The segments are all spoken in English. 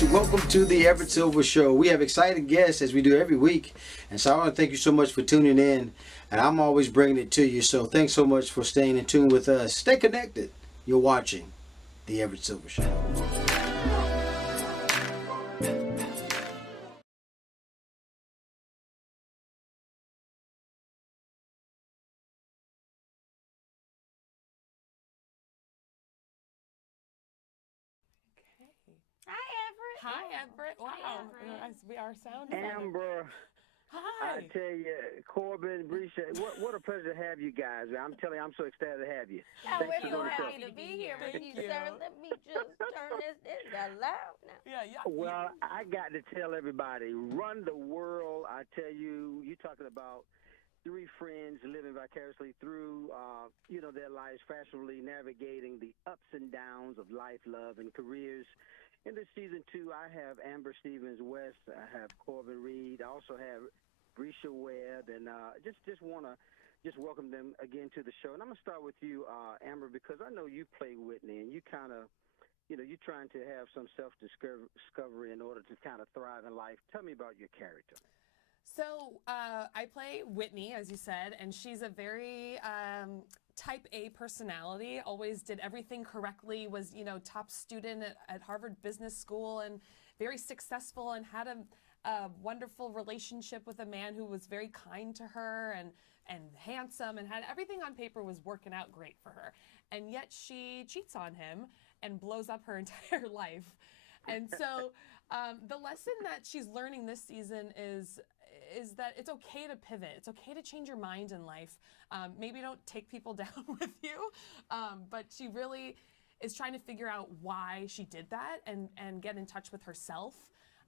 guys, welcome to the Everett Silver Show. We have exciting guests as we do every week, and so I want to thank you so much for tuning in, and I'm always bringing it to you, so thanks so much for staying in tune with us. Stay connected. You're watching the Everett Silver Show. Hi, Everett. Hi, Everett. Wow. Hi, Everett. Our sound Amber, Hi. I tell you, Corbin, Bresha, what a pleasure to have you guys. I'm telling you, I'm so excited to have you. Oh, Thanks we're for so doing the show. happy to be here with Thank you, you. sir. Let me just turn this. This got loud now. Yeah. Well, I got to tell everybody, run the world. I tell you, you're talking about three friends living vicariously through, their lives, fashionably navigating the ups and downs of life, love, and careers. In this season 2, I have Amber Stevens West. I have Corbin Reid. I also have Bresha Webb, and just want to welcome them again to the show. And I'm gonna start with you, Amber, because I know you play Whitney, and you kind of, you're trying to have some self-discovery in order to kind of thrive in life. Tell me about your character. So I play Whitney, as you said, and she's a very type A personality, always did everything correctly, was, top student at Harvard Business School and very successful, and had a wonderful relationship with a man who was very kind to her and handsome, and had everything on paper was working out great for her. And yet she cheats on him and blows up her entire life. And so the lesson that she's learning this season is that it's okay to pivot. It's okay to change your mind in life. Maybe don't take people down with you, but she really is trying to figure out why she did that and get in touch with herself.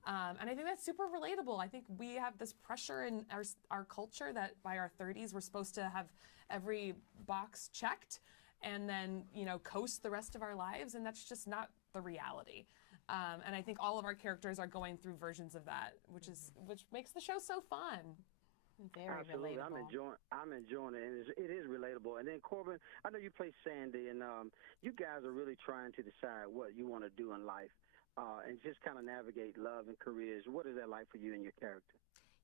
And I think that's super relatable. I think we have this pressure in our culture that by our 30s we're supposed to have every box checked and then coast the rest of our lives, and that's just not the reality. And I think all of our characters are going through versions of that, which makes the show so fun. Very Absolutely. relatable. I'm enjoying it, and it is relatable. And then Corbin, I know you play Sandy, and you guys are really trying to decide what you want to do in life, and just kind of navigate love and careers. What is that like for you and your character?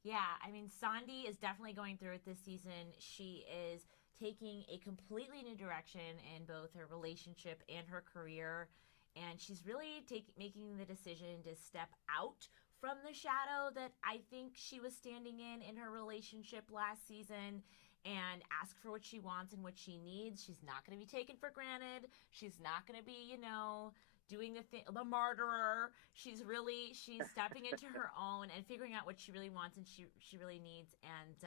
Yeah, I mean, Sandy is definitely going through it this season. She is taking a completely new direction in both her relationship and her career. And she's really making the decision to step out from the shadow that I think she was standing in her relationship last season, and ask for what she wants and what she needs. She's not going to be taken for granted. She's not going to be, doing the martyrer. She's stepping into her own and figuring out what she really wants and she really needs. And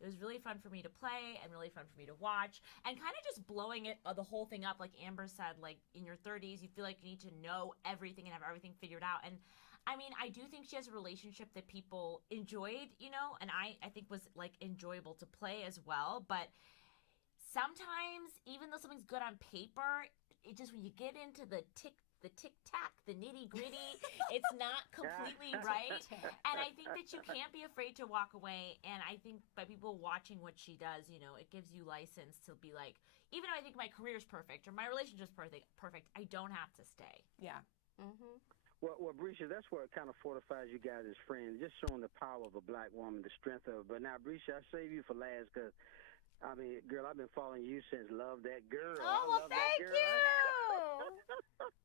it was really fun for me to play and really fun for me to watch, and kind of just blowing the whole thing up. Like Amber said, like in your 30s, you feel like you need to know everything and have everything figured out. And I mean, I do think she has a relationship that people enjoyed, and I think was like enjoyable to play as well. But sometimes, even though something's good on paper, it just, when you get into the tic-tac, the nitty-gritty, it's not completely right. And I think that you can't be afraid to walk away. And I think by people watching what she does, it gives you license to be like, even though I think my career's perfect or my relationship's perfect, I don't have to stay. Yeah. Mm-hmm. Well, Bresha, that's what kind of fortifies you guys as friends, just showing the power of a black woman, the strength of her. But now, Bresha, I save you for last because, I mean, girl, I've been following you since Love That Girl. Oh, well, thank you.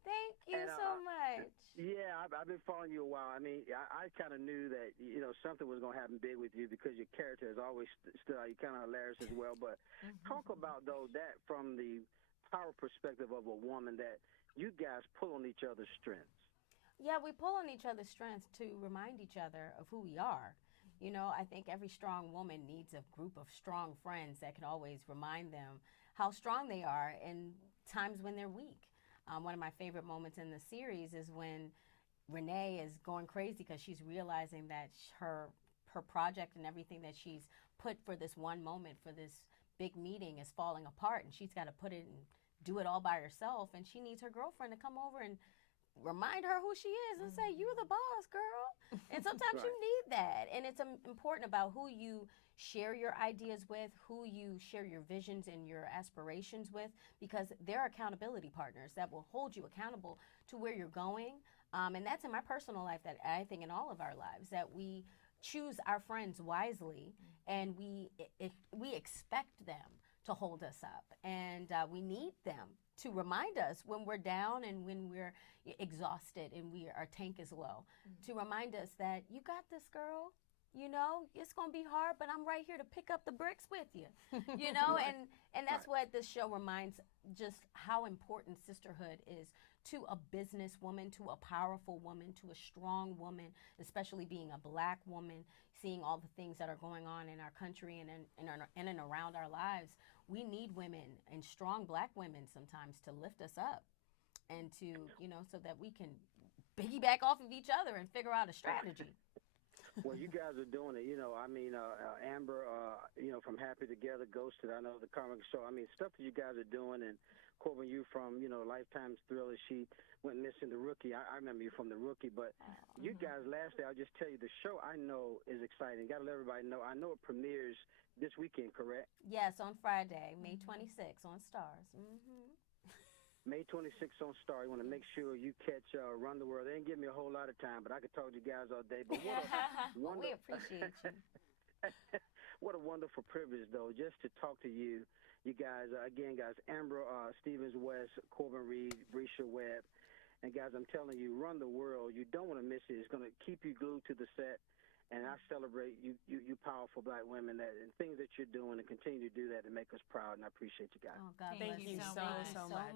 Thank you And, so much. Yeah, I've been following you a while. I mean, I kind of knew that, something was going to happen big with you because your character has always stood out. You're kind of hilarious as well. But talk about, though, that from the power perspective of a woman, that you guys pull on each other's strengths. Yeah, we pull on each other's strengths to remind each other of who we are. I think every strong woman needs a group of strong friends that can always remind them how strong they are in times when they're weak. One of my favorite moments in the series is when Renee is going crazy because she's realizing that her project and everything that she's put for this one moment, for this big meeting, is falling apart, and she's got to put it and do it all by herself, and she needs her girlfriend to come over and remind her who she is and say, "You're the boss, girl." And sometimes you need that. And it's important about who you share your ideas with, who you share your visions and your aspirations with, because they're accountability partners that will hold you accountable to where you're going. And that's in my personal life, that I think in all of our lives, that we choose our friends wisely, and we expect them to hold us up, and we need them to remind us when we're down and when we're exhausted and our tank is low, to remind us that you got this, girl. You know, it's going to be hard, but I'm right here to pick up the bricks with you. You know, Right. and that's Right. what this show reminds, just how important sisterhood is to a businesswoman, to a powerful woman, to a strong woman, especially being a black woman, seeing all the things that are going on in our country and around our lives. We need women and strong black women sometimes to lift us up and to, so that we can piggyback off of each other and figure out a strategy. Well, you guys are doing it. Amber, from Happy Together, Ghosted. I know the comic show. I mean, stuff that you guys are doing. And Corbin, you from, Lifetime's Thriller. She went missing, The Rookie. I remember you from The Rookie. But you guys, lastly, I'll just tell you, the show I know is exciting. Got to let everybody know. I know it premieres this weekend, correct? Yes, on Friday, May 26th on Stars. May 26th on Star. You want to make sure you catch Run the World. They didn't give me a whole lot of time, but I could talk to you guys all day. But what a Well, we wonderful, appreciate you. what a wonderful privilege, though, just to talk to you. You guys, again, guys, Amber Stevens West, Corbin Reid, Bresha, Webb. And, guys, I'm telling you, Run the World. You don't want to miss it. It's going to keep you glued to the set. And I celebrate you powerful black women and things that you're doing, and continue to do that and make us proud. And I appreciate you guys. Oh, God Thank bless you you. so, Thank you so much.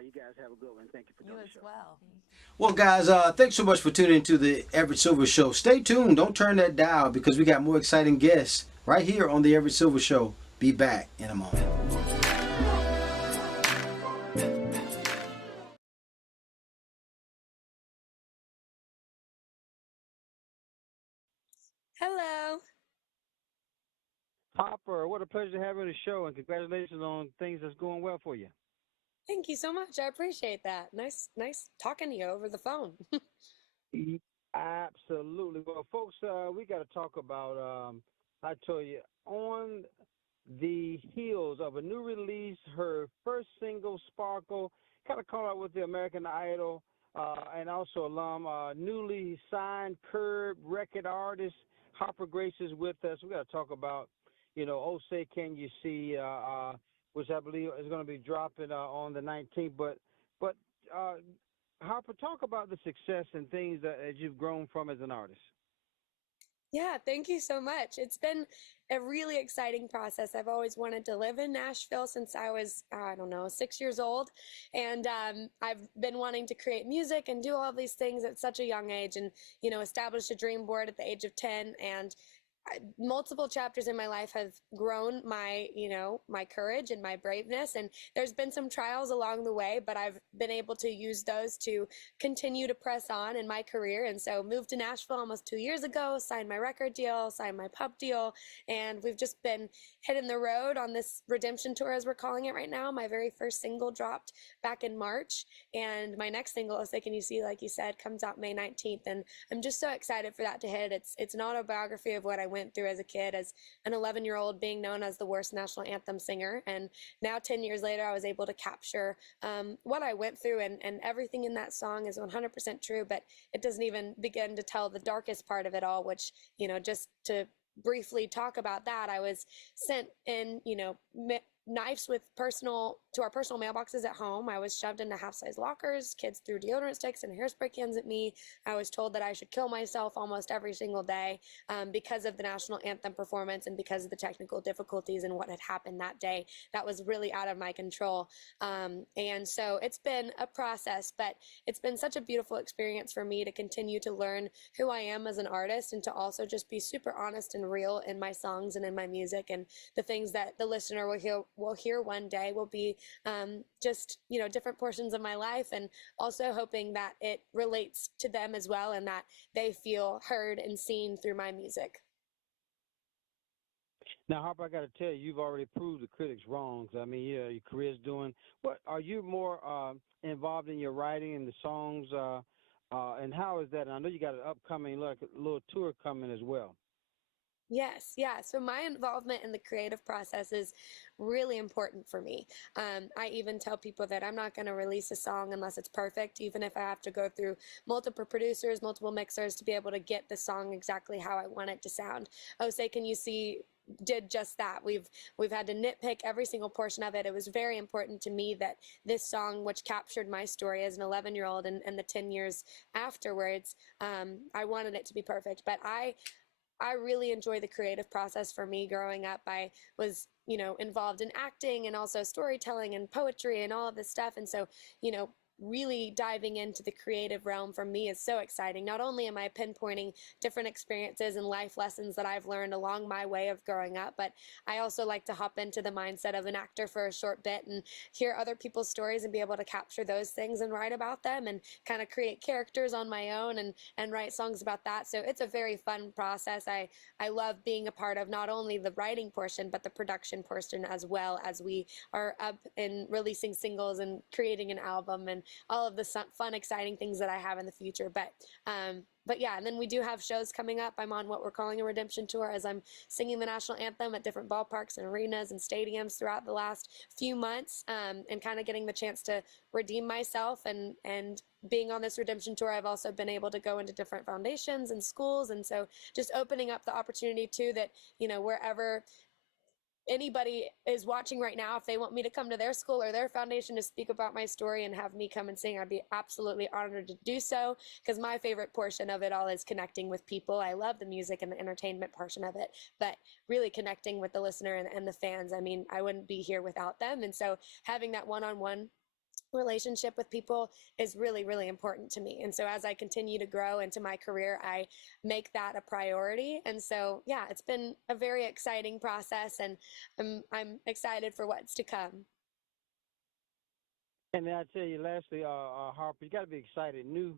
You guys have a good one. Thank you for You doing as the show. well. Well, guys, thanks so much for tuning into the Everett Silver Show. Stay tuned. Don't turn that dial, because we got more exciting guests right here on the Everett Silver Show. Be back in a moment. Hello. Harper, what a pleasure to have you on the show, and congratulations on things that's going well for you. Thank you so much. I appreciate that. Nice talking to you over the phone. Absolutely. Well, folks, we got to talk about, I tell you, on the heels of a new release, her first single, Sparkle, kind of caught out with the American Idol, and also alum, newly signed Curb record artist, Harper Grace is with us. We got to talk about, Oh Say Can You See, which I believe is going to be dropping on the 19th. But uh, Harper, talk about the success and things that you've grown from as an artist. Yeah, thank you so much. It's been a really exciting process. I've always wanted to live in Nashville since I was, I don't know, 6 years old. And I've been wanting to create music and do all these things at such a young age, and, established a dream board at the age of 10. And multiple chapters in my life have grown my courage and my braveness, and there's been some trials along the way, but I've been able to use those to continue to press on in my career. And so moved to Nashville almost 2 years ago, signed my record deal, signed my pub deal, and we've just been hitting the road on this redemption tour, as we're calling it right now. My very first single dropped back in March, and my next single, "Oh Say Can You See," like you said, comes out May 19th, and I'm just so excited for that to hit. It's an autobiography of what I went through as a kid, as an 11-year-old, being known as the worst national anthem singer. And now 10 years later, I was able to capture what I went through, and everything in that song is 100% true, but it doesn't even begin to tell the darkest part of it all, which, just to briefly talk about that, I was sent in, knives to our personal mailboxes at home. I was shoved into half-size lockers. Kids threw deodorant sticks and hairspray cans at me. I was told that I should kill myself almost every single day because of the national anthem performance and because of the technical difficulties and what had happened that day. That was really out of my control. And so it's been a process, but it's been such a beautiful experience for me to continue to learn who I am as an artist, and to also just be super honest and real in my songs and in my music. And the things that the listener will hear one day will be just different portions of my life, and also hoping that it relates to them as well, and that they feel heard and seen through my music. Now, Harper, I got to tell you, you've already proved the critics wrong. I mean, yeah, your career's doing. What are you more involved in your writing and the songs? And how is that? And I know you got an upcoming, like, a little tour coming as well. Yes, yeah. So my involvement in the creative process is really important for me. I even tell people that I'm not going to release a song unless it's perfect, even if I have to go through multiple producers, multiple mixers to be able to get the song exactly how I want it to sound. Oh, say, can you see? Did just that. We've had to nitpick every single portion of it. It was very important to me that this song, which captured my story as an 11-year-old and the 10 years afterwards, I wanted it to be perfect. But I really enjoy the creative process. For me, growing up, I was, involved in acting and also storytelling and poetry and all of this stuff. And so, really diving into the creative realm for me is so exciting. Not only am I pinpointing different experiences and life lessons that I've learned along my way of growing up, but I also like to hop into the mindset of an actor for a short bit and hear other people's stories and be able to capture those things and write about them and kind of create characters on my own and write songs about that. So it's a very fun process. I love being a part of not only the writing portion, but the production portion as well, as we are up and releasing singles and creating an album and all of the fun, exciting things that I have in the future. But yeah, and then we do have shows coming up. I'm on what we're calling a redemption tour, as I'm singing the national anthem at different ballparks and arenas and stadiums throughout the last few months, and kind of getting the chance to redeem myself. And being on this redemption tour, I've also been able to go into different foundations and schools, and so just opening up the opportunity too, that wherever anybody is watching right now, if they want me to come to their school or their foundation to speak about my story and have me come and sing, I'd be absolutely honored to do so, because my favorite portion of it all is connecting with people. I love the music and the entertainment portion of it, but really connecting with the listener and the fans. I mean, I wouldn't be here without them. And so having that one-on-one relationship with people is really, really important to me. And so as I continue to grow into my career, I make that a priority. And so, yeah, it's been a very exciting process, and I'm excited for what's to come. And then I tell you, lastly, Harper, you got to be excited. New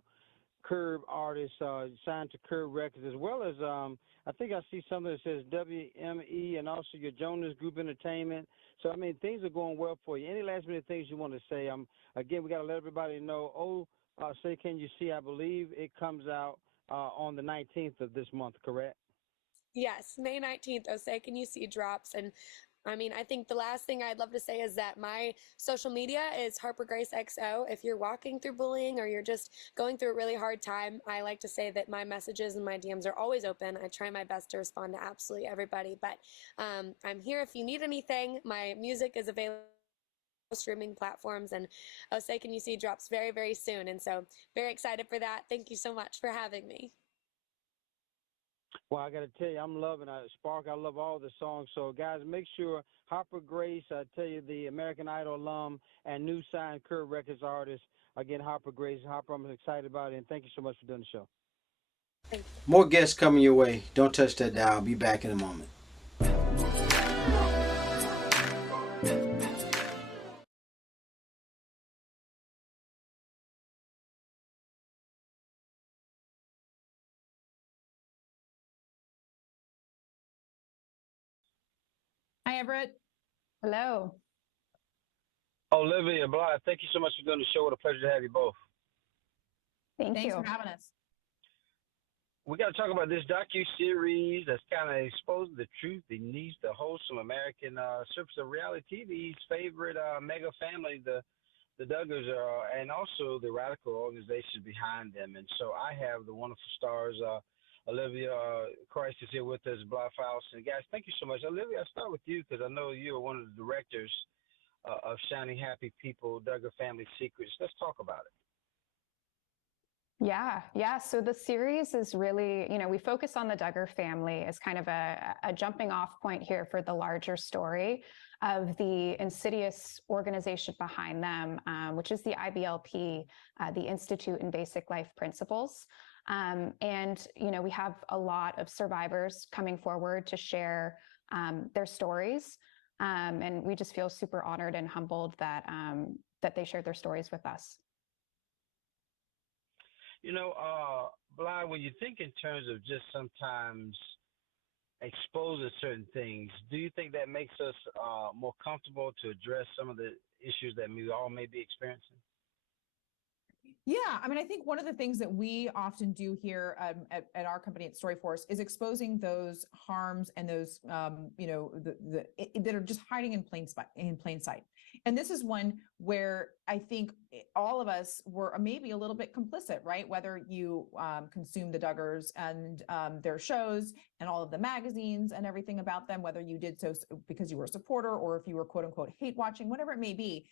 Curb artists signed to Curb Records, as well as I think I see something that says WME and also your Jonas Group Entertainment. So I mean, things are going well for you. Any last minute things you want to say? Again, we got to let everybody know. Say, can you see? I believe it comes out on the 19th of this month, correct? Yes, May 19th, Ose Can You See drops. And I mean, I think the last thing I'd love to say is that my social media is Harper Grace XO. If you're walking through bullying or you're just going through a really hard time, I like to say that my messages and my DMs are always open. I try my best to respond to absolutely everybody. But I'm here if you need anything. My music is available streaming platforms, and Ose Can You See drops very, very soon. And so very excited for that. Thank you so much for having me. Well, I got to tell you, I'm loving Spark. I love all the songs. So, guys, make sure Harper Grace, I tell you, the American Idol alum and new signed Curb Records artist. Again, Harper Grace. Harper, I'm excited about it, and thank you so much for doing the show. Thank More guests coming your way. Don't touch that dial. I'll be back in a moment. Hi, Everett. Hello. Olivia, Blye, thank you so much for doing the show. What a pleasure to have you both. Thanks for having us. We got to talk about this docu-series that's kind of exposing the truth beneath the wholesome American surface of reality TV's favorite mega family, the Duggars, and also the radical organizations behind them. And so I have the wonderful stars, Olivia Christ is here with us, blye Faust. And guys, thank you so much. Olivia, I'll start with you because I know you are one of the directors of Shining Happy People, Duggar Family Secrets. Let's talk about it. Yeah. So the series is really, we focus on the Duggar family as kind of a jumping off point here for the larger story of the insidious organization behind them, which is the IBLP, the Institute in Basic Life Principles. And we have a lot of survivors coming forward to share their stories. And we just feel super honored and humbled that they shared their stories with us. Blye, when you think in terms of just sometimes exposing certain things, do you think that makes us more comfortable to address some of the issues that we all may be experiencing? Yeah, I mean, I think one of the things that we often do here at our company at Storyforce is exposing those harms and those, that are just hiding in plain sight. And this is one where I think all of us were maybe a little bit complicit, right? Whether you consume the Duggars and their shows and all of the magazines and everything about them, whether you did so because you were a supporter or if you were quote unquote hate watching, whatever it may be,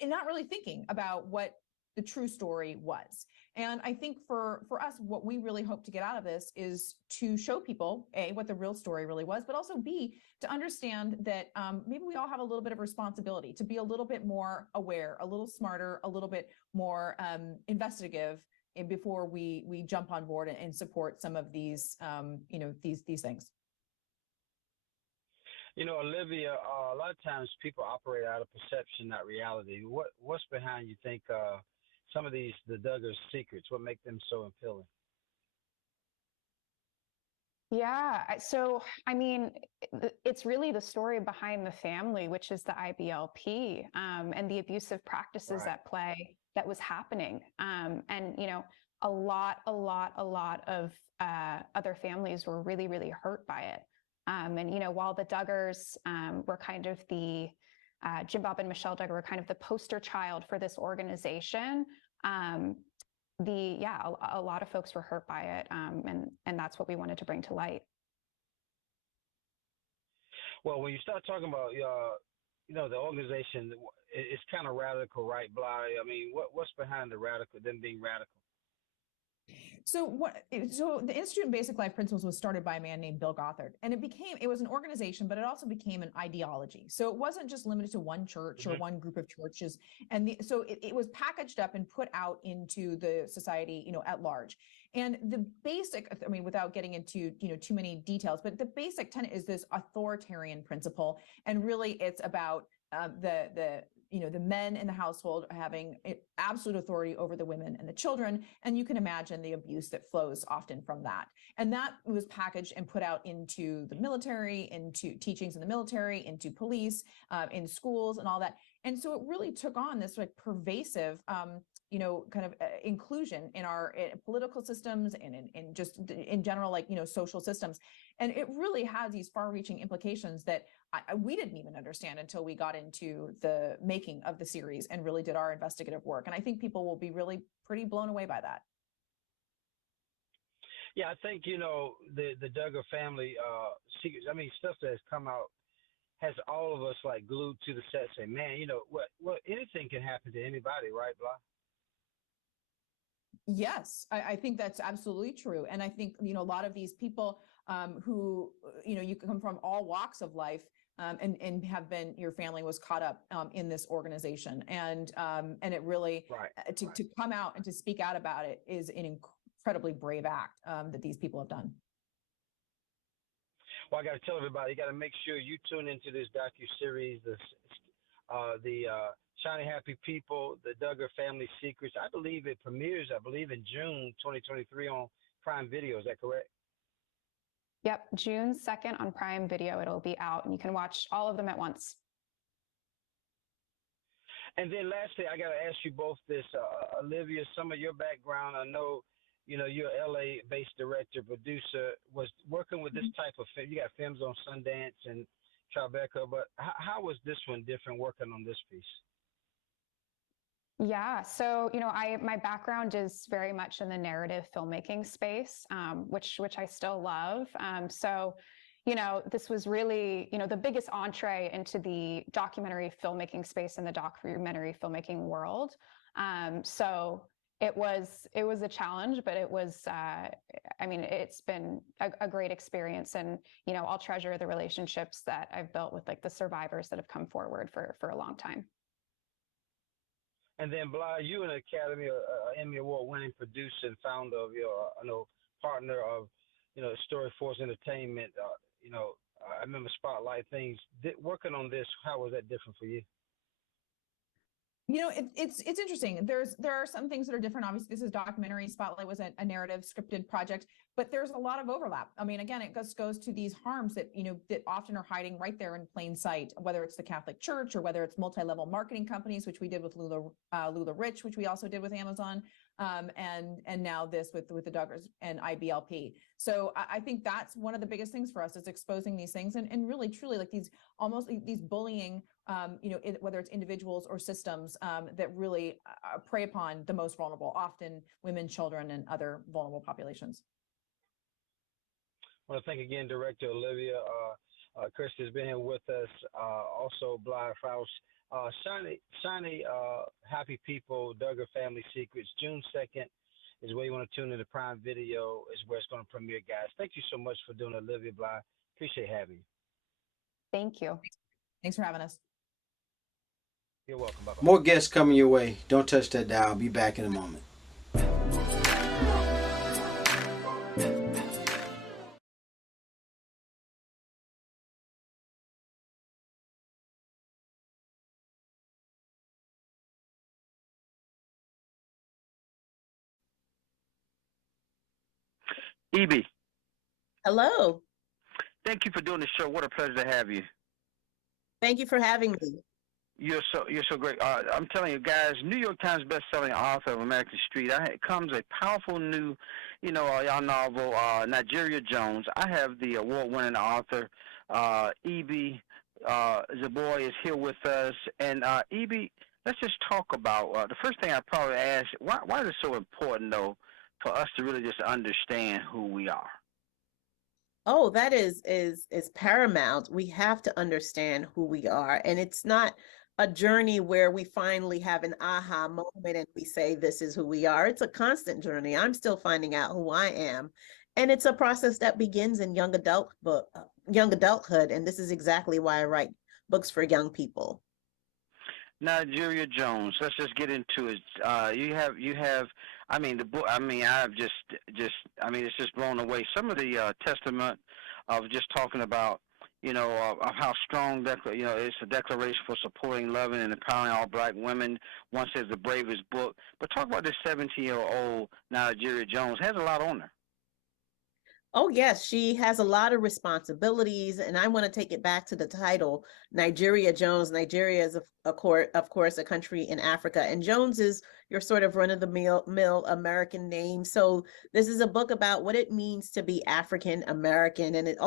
and not really thinking about what the true story was. And I think for us, what we really hope to get out of this is to show people, A, what the real story really was, but also B, to understand that maybe we all have a little bit of responsibility to be a little bit more aware, a little smarter, a little bit more investigative before we jump on board and support some of these, these things. Olivia, a lot of times people operate out of perception, not reality. What's behind, you think, some of the Duggars' secrets? What make them so appealing? Yeah. So, I mean, it's really the story behind the family, which is the IBLP, and the abusive practices Right. at play that was happening. And, a lot of other families were really, really hurt by it. And, while the Duggars were kind of Jim Bob and Michelle Duggar were kind of the poster child for this organization, a lot of folks were hurt by it, and that's what we wanted to bring to light. Well, when you start talking about the organization, it's kind of radical, right, Blye? I mean, what's behind them being radical? So the Institute of Basic Life Principles was started by a man named Bill Gothard, and it was an organization, but it also became an ideology. So it wasn't just limited to one church or one group of churches. And so it was packaged up and put out into the society, at large. And the basic, I mean, without getting into, too many details, but the basic tenet is this authoritarian principle. And really it's about the men in the household having absolute authority over the women and the children. And you can imagine the abuse that flows often from that. And that was packaged and put out into the military, into teachings in the military, into police, in schools and all that. And so it really took on this like pervasive, kind of inclusion in our political systems and in just in general, like, social systems. And it really has these far-reaching implications that we didn't even understand until we got into the making of the series and really did our investigative work. And I think people will be really pretty blown away by that. Yeah, I think, the Duggar family secrets, I mean, stuff that has come out has all of us like glued to the set saying, man, what anything can happen to anybody, right, Blye? Yes, I think that's absolutely true. And I think, a lot of these people who, you come from all walks of life and have been, your family was caught up in this organization. And it really, to come out and to speak out about it is an incredibly brave act that these people have done. Well, I got to tell everybody, you got to make sure you tune into this docuseries, the Shiny Happy People, the Duggar Family Secrets. I believe it premieres, in June 2023 on Prime Video. Is that correct? Yep, June 2nd on Prime Video. It'll be out, and you can watch all of them at once. And then lastly, I got to ask you both this, Olivia, some of your background. I know, you're an LA-based director, producer, was working with this type of film. You got films on Sundance and Tribeca, but how was this one different working on this piece? Yeah, so my background is very much in the narrative filmmaking space, which I still love. So, this was really the biggest entree into the documentary filmmaking space in the documentary filmmaking world. So it was a challenge, but it was it's been a great experience, and I'll treasure the relationships that I've built with like the survivors that have come forward for a long time. And then, Blye, you an Academy Emmy Award-winning producer and founder of your, partner of, Storyforce Entertainment. I remember Spotlight Things. Working on this, how was that different for you? It's interesting. There are some things that are different. Obviously, this is documentary. Spotlight was a narrative scripted project, but there's a lot of overlap. I mean, again, it goes to these harms that that often are hiding right there in plain sight. Whether it's the Catholic Church or whether it's multi-level marketing companies, which we did with Lula Rich, which we also did with Amazon, and now this with the Duggars and IBLP. So I think that's one of the biggest things for us is exposing these things and really truly like these almost these bullying. Whether it's individuals or systems that really prey upon the most vulnerable, often women, children, and other vulnerable populations. I want to thank again Director Olivia. Crist has been here with us. Also, blye, faust. Shiny, Happy People, Duggar Family Secrets. June 2nd is where you want to tune in. The Prime Video is where it's going to premiere, guys. Thank you so much for doing it, Olivia, blye. Appreciate having you. Thank you. Thanks for having us. You're welcome. Bye-bye. More guests coming your way. Don't touch that dial. I'll be back in a moment. Ibi, Hello. thank you for doing the show. What a pleasure to have you. Thank you for having me. You're so great. I'm telling you guys, New York Times best-selling author of American Street. Comes a powerful new, y'all novel, Nigeria Jones. I have the award-winning author, Ibi Zoboi is here with us. And Ibi, let's just talk about the first thing I probably ask. Why is it so important though for us to really just understand who we are? Oh, that is paramount. We have to understand who we are, and it's not a journey where we finally have an aha moment and we say this is who we are. It's a constant journey. I'm still finding out who I am, and it's a process that begins in young adulthood, and this is exactly why I write books for young people. Nigeria Jones. Let's just get into it. You have. I mean, the book. I mean, I've just. I mean, it's just blown away. Some of the testament of just talking about, of how strong it's a declaration for supporting, loving, and empowering all Black women. One says the bravest book. But talk about this 17-year-old Nigeria Jones. Has a lot on her. Oh, yes, she has a lot of responsibilities, and I want to take it back to the title, Nigeria Jones. Nigeria is, of course, a country in Africa, and Jones is your sort of run-of-the-mill American name. So this is a book about what it means to be African American, and it's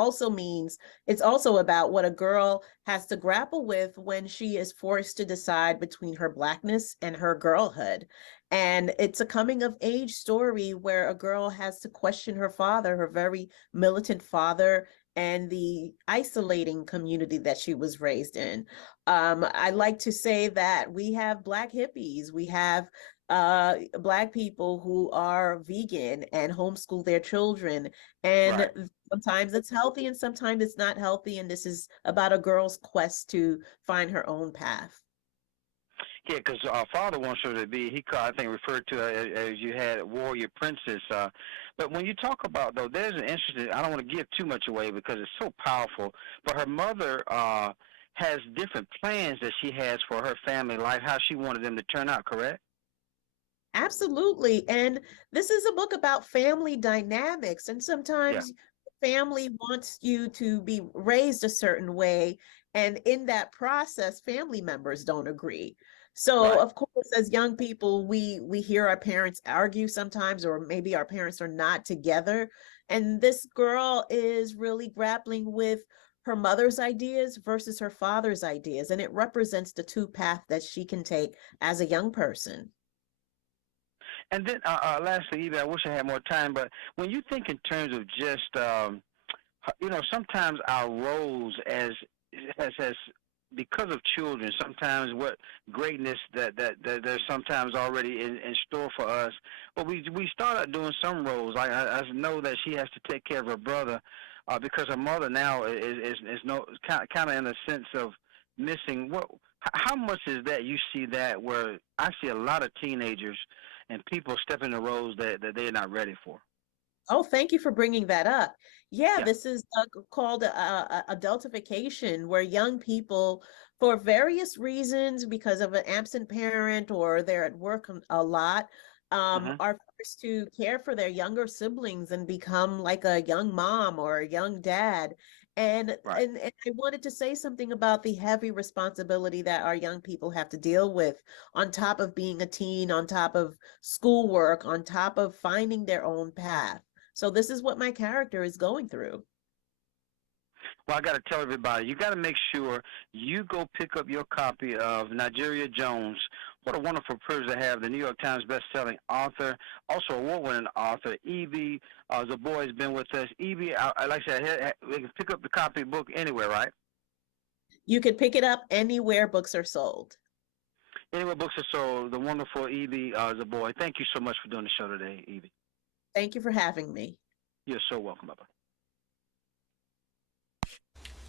also about what a girl has to grapple with when she is forced to decide between her Blackness and her girlhood. And it's a coming of age story where a girl has to question her father, her very militant father, and the isolating community that she was raised in. I like to say that we have Black hippies, we have Black people who are vegan and homeschool their children. And Right. sometimes it's healthy and sometimes it's not healthy. And this is about a girl's quest to find her own path. Yeah, because our father wants her to be, I think, referred to her as you had warrior princess. But when you talk about, though, there's an interesting, I don't want to give too much away because it's so powerful, but her mother has different plans that she has for her family life, how she wanted them to turn out, correct? Absolutely. And this is a book about family dynamics. And Yeah. sometimes family wants you to be raised a certain way. And in that process, family members don't agree. So, Right. of course, as young people, we hear our parents argue sometimes, or maybe our parents are not together. And this girl is really grappling with her mother's ideas versus her father's ideas. And it represents the two paths that she can take as a young person. And then, lastly, Eva, I wish I had more time, but when you think in terms of just, sometimes our roles as because of children, sometimes what greatness that there's sometimes already in store for us. But we start out doing some roles. I know that she has to take care of her brother because her mother now is no kind of in a sense of missing. How much is that you see that where I see a lot of teenagers and people step into roles that they're not ready for? Oh, thank you for bringing that up. Yeah, Yeah. this is called adultification, where young people, for various reasons, because of an absent parent or they're at work a lot, are forced to care for their younger siblings and become like a young mom or a young dad. And, Right. and I wanted to say something about the heavy responsibility that our young people have to deal with, on top of being a teen, on top of schoolwork, on top of finding their own path. So this is what my character is going through. Well, I got to tell everybody, you got to make sure you go pick up your copy of Nigeria Jones. What a wonderful privilege to have the New York Times best-selling author, also award-winning author, Ibi Zoboi has been with us. Ibi, like I said, we can pick up the copy of the book anywhere, right? You can pick it up anywhere books are sold. Anywhere books are sold. The wonderful Ibi Zoboi. Thank you so much for doing the show today, Ibi. Thank you for having me. You're so welcome, Bubba.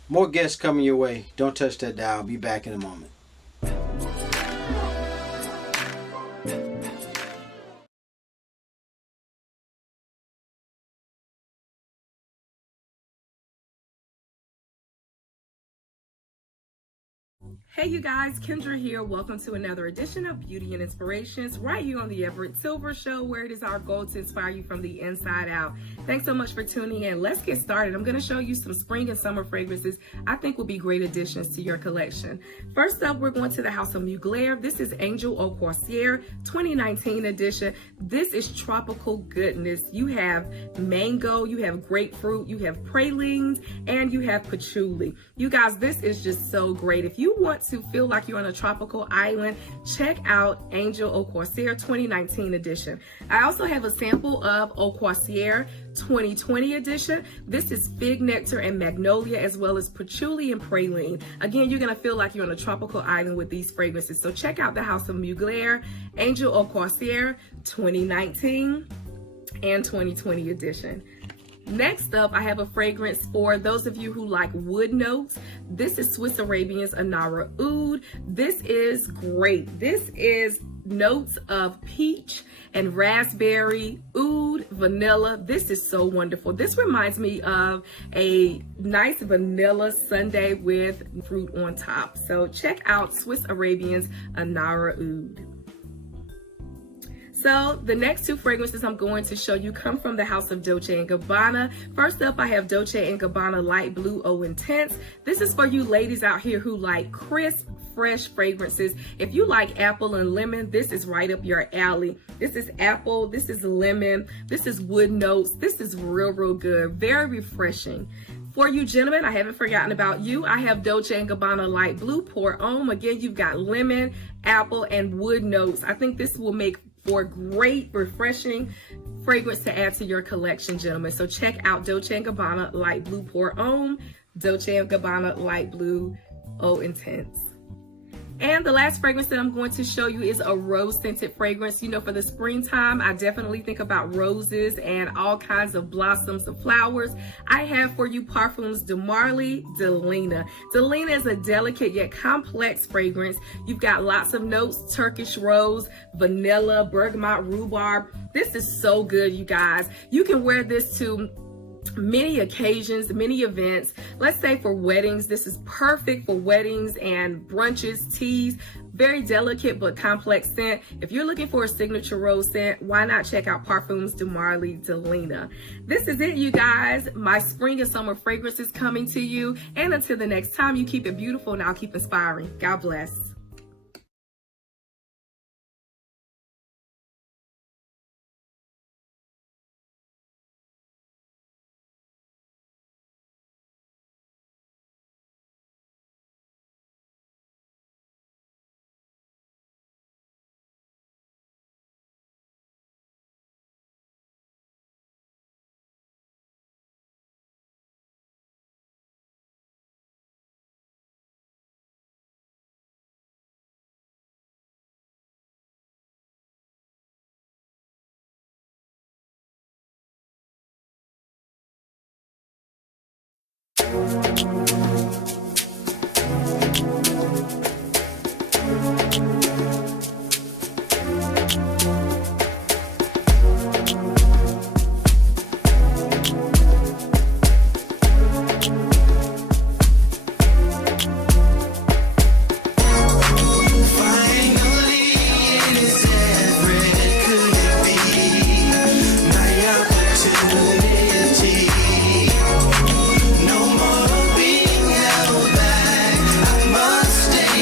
More guests coming your way. Don't touch that dial. I'll be back in a moment. Hey you guys, Kendra here. Welcome to another edition of Beauty and Inspirations right here on the Everett Silver Show, where it is our goal to inspire you from the inside out. Thanks so much for tuning in. Let's get started. I'm going to show you some spring and summer fragrances I think will be great additions to your collection. First up, we're going to the House of Mugler. This is Angel Au Corsaire 2019 edition. This is tropical goodness. You have mango, you have grapefruit, you have pralines, and you have patchouli. You guys, this is just so great. If you want to feel like you're on a tropical island, check out Angel Au Corsaire 2019 edition. I also have a sample of Au Corsaire 2020 edition. This is fig nectar and magnolia, as well as patchouli and praline. Again, you're going to feel like you're on a tropical island with these fragrances. So check out the House of Mugler, Angel Au Corsaire 2019 and 2020 edition. Next up, I have a fragrance for those of you who like wood notes. This is Swiss Arabian's Anara Oud. This is great. This is notes of peach and raspberry, oud, vanilla. This is so wonderful. This reminds me of a nice vanilla sundae with fruit on top. So check out Swiss Arabian's Anara Oud. So the next two fragrances I'm going to show you come from the House of Dolce & Gabbana. First up, I have Dolce & Gabbana Light Blue Eau Intense. This is for you ladies out here who like crisp, fresh fragrances. If you like apple and lemon, this is right up your alley. This is apple, this is lemon, this is wood notes. This is real, real good. Very refreshing. For you gentlemen, I haven't forgotten about you. I have Dolce & Gabbana Light Blue Pour Homme. Again, you've got lemon, apple, and wood notes. I think this will make for great, refreshing fragrance to add to your collection, gentlemen. So check out Dolce & Gabbana Light Blue Pour Homme, Dolce & Gabbana Light Blue Eau Intense. And the last fragrance that I'm going to show you is a rose-scented fragrance. You know, for the springtime, I definitely think about roses and all kinds of blossoms of flowers. I have for you Parfums de Marly de Lena. De Lena is a delicate yet complex fragrance. You've got lots of notes: Turkish rose, vanilla, bergamot, rhubarb. This is so good, you guys. You can wear this to many occasions, many events. Let's say for weddings, this is perfect for weddings and brunches, teas. Very delicate but complex scent. If you're looking for a signature rose scent, why not check out Parfums de Marly de Lena. This is it, you guys. My spring and summer fragrance is coming to you. And until the next time, you keep it beautiful and I'll keep inspiring. God bless.